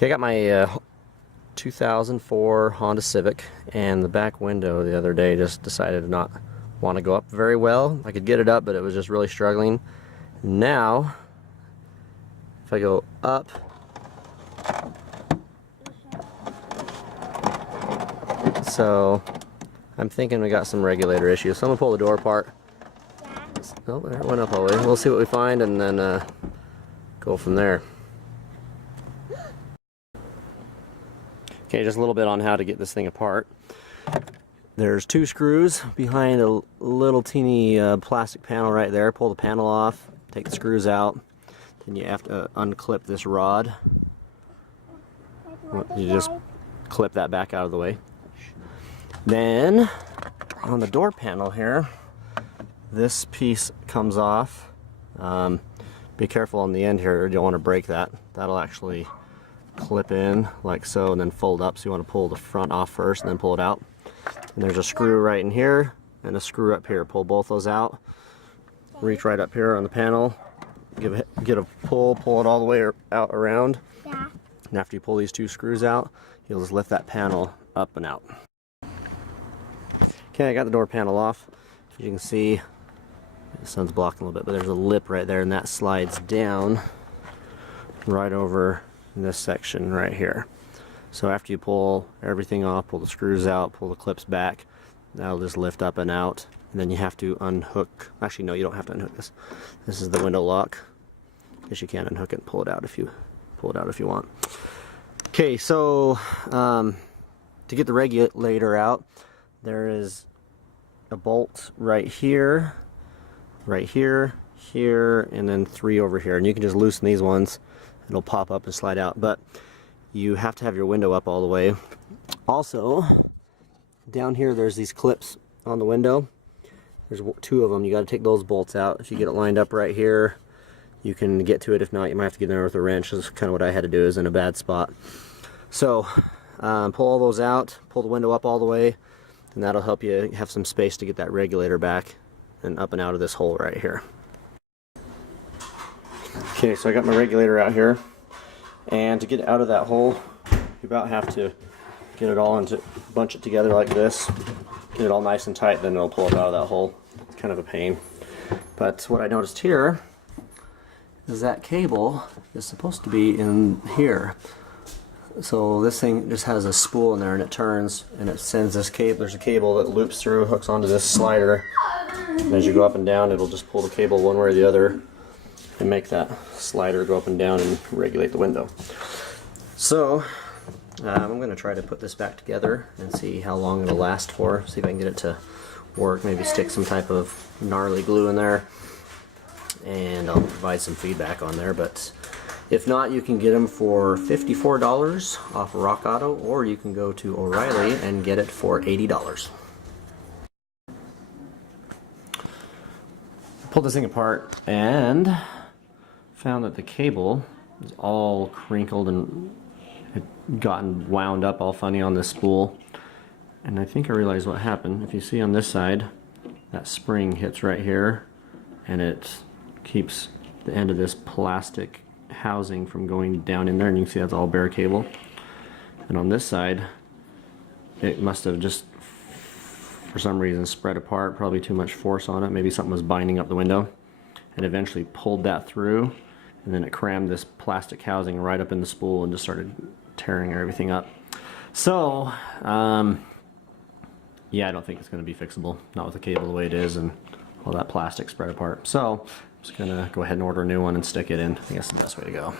Okay, I got my 2004 Honda Civic, and the back window the other day just decided to not want to go up very well. I could get it up, but it was just really struggling. Now, if I go up, so I'm thinking we got some regulator issues. So I'm gonna pull the door apart. Oh, there it went up all the way. We'll see what we find and then go from there. Okay, just a little bit on how to get this thing apart. There's two screws behind a little teeny plastic panel right there. Pull the panel off, take the screws out. Then you have to unclip this rod. You just clip that back out of the way. Then on the door panel here, this piece comes off. Be careful on the end here, you don't want to break that. That'll actually clip in like so and then fold up, so you want to pull the front off first and then pull it out. And there's a screw right in here and a screw up here. Pull both those out. Reach right up here on the panel, get a pull it all the way out around. Yeah. And after you pull these two screws out, you'll just lift that panel up and out. Okay, I got the door panel off. As you can see, the sun's blocking a little bit, but there's a lip right there, and that slides down right over this section right here. So after you pull everything off, pull the screws out, pull the clips back, that'll just lift up and out. And then you have to unhook. Actually, no, you don't have to unhook this. This is the window lock. Guess you can unhook it and pull it out if you want. Okay, so to get the regulator out, there is a bolt right here, here, and then 3 over here. And you can just loosen these ones. It'll pop up and slide out. But you have to have your window up all the way. Also, down here there's these clips on the window. There's 2 of them. You got to take those bolts out. If you get it lined up right here, you can get to it. If not, you might have to get in there with a wrench. This is kind of what I had to do, is in a bad spot. So pull all those out, pull the window up all the way, and that'll help you have some space to get that regulator back and up and out of this hole right here. Okay, so I got my regulator out here, and to get out of that hole, you about have to get it all into, bunch it together like this, get it all nice and tight, then it'll pull it out of that hole. It's kind of a pain. But what I noticed here is that cable is supposed to be in here. So this thing just has a spool in there, and it turns and it sends this cable. There's a cable that loops through, hooks onto this slider, and as you go up and down, it'll just pull the cable one way or the other and make that slider go up and down and regulate the window. So I'm going to try to put this back together and see how long it'll last for. See if I can get it to work. Maybe stick some type of gnarly glue in there, and I'll provide some feedback on there. But if not, you can get them for $54 off Rock Auto, or you can go to O'Reilly and get it for $80. Pulled this thing apart and found that the cable is all crinkled and had gotten wound up all funny on this spool. And I think I realized what happened. If you see on this side, that spring hits right here, and it keeps the end of this plastic housing from going down in there, and you can see that's all bare cable. And on this side, it must have just for some reason spread apart, probably too much force on it. Maybe something was binding up the window, and eventually pulled that through, and then it crammed this plastic housing right up in the spool and just started tearing everything up. So yeah, I don't think it's going to be fixable, not with the cable the way it is and all that plastic spread apart. So I'm just going to go ahead and order a new one and stick it in. I think that's the best way to go.